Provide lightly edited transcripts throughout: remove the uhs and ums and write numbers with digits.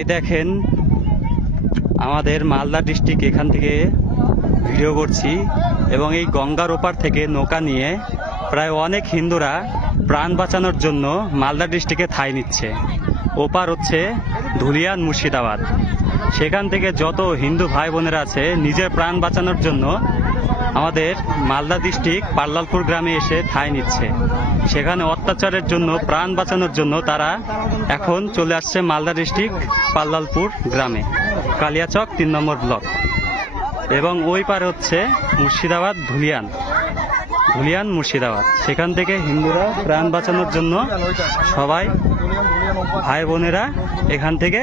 এই দেখেন আমাদের মালদা ডিস্ট্রিক্ট এখান থেকে ভিডিও করছি এবং এই গঙ্গার ওপার থেকে নৌকা নিয়ে প্রায় অনেক হিন্দুরা প্রাণ বাঁচানোর জন্য মালদা ডিস্ট্রিক্টে ঠাঁই নিচ্ছে। ওপার হচ্ছে ধুলিয়ান মুর্শিদাবাদ। সেখান থেকে যত হিন্দু ভাই বোনেরা আছে নিজের প্রাণ বাঁচানোর জন্য আমাদের মালদা ডিস্ট্রিক্ট পাল্লালপুর গ্রামে এসে ঠাঁই নিচ্ছে। সেখানে অত্যাচারের জন্য প্রাণ বাঁচানোর জন্য তারা এখন চলে আসছে মালদা ডিস্ট্রিক্ট পাল্লালপুর গ্রামে, কালিয়াচক ৩ নম্বর ব্লক। এবং ওই পারে হচ্ছে মুর্শিদাবাদ ধুলিয়ান মুর্শিদাবাদ। সেখান থেকে হিন্দুরা প্রাণ বাঁচানোর জন্য সবাই ভাই বোনেরা এখান থেকে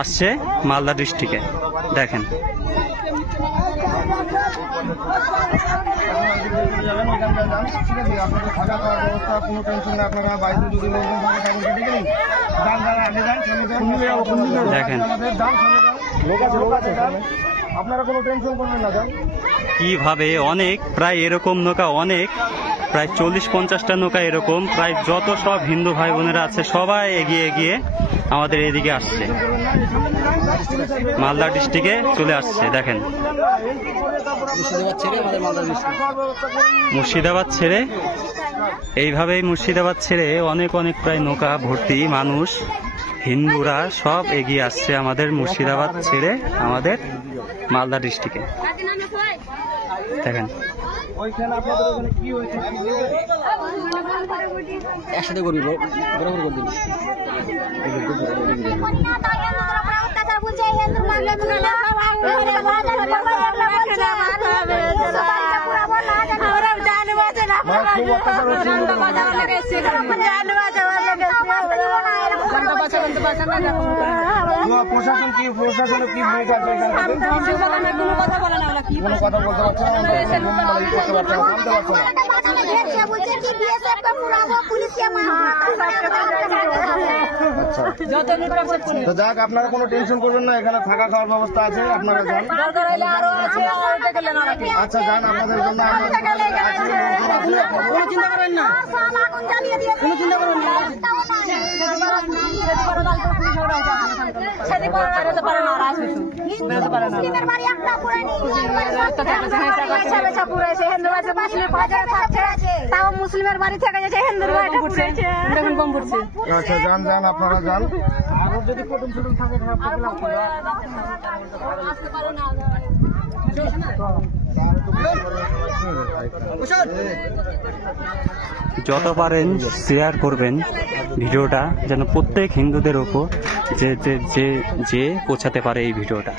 আসছে মালদা ডিস্ট্রিক্টে। দেখেন দেখেন কিভাবে অনেক প্রায় এরকম নৌকা অনেক প্রায় 40-50টা নৌকা এরকম প্রায় যত সব হিন্দু ভাই বোনেরা আছে সবাই এগিয়ে এগিয়ে আমাদের এদিকে আসছে, মালদা ডিস্ট্রিক্টে চলে আসছে। দেখেন মুর্শিদাবাদ ছেড়ে এইভাবেই মুর্শিদাবাদ ছেড়ে অনেক প্রায় নৌকা ভর্তি মানুষ হিন্দুরা সব এগিয়ে আসছে আমাদের মুর্শিদাবাদ ছেড়ে আমাদের মালদা ডিস্ট্রিক্টে। দেখেন একসাথে করবি প্রশাসন কি প্রশাসনের কি ভূমিকা আছে? কোনো কথা বলতে পারছে না। যাক, আপনারা কোনো টেনশন করবেন না, এখানে থাকা খাওয়ার ব্যবস্থা আছে, আপনারা যান। আচ্ছা যান, আপনাদের জন্য কোনো চিন্তা করেন না, কোনো চিন্তা করেন না। মুসলিমের বাড়ি থেকে যাচ্ছে হিন্দুর বাড়িটা পুড়েছে। আচ্ছা যান যান, আপনারা যান। যদি কুটুম ফুটুম থাকে যত পারেন শেয়ার করবেন ভিডিওটা, যেন প্রত্যেক হিন্দুদের ওপর যে পৌঁছাতে পারে এই ভিডিওটা।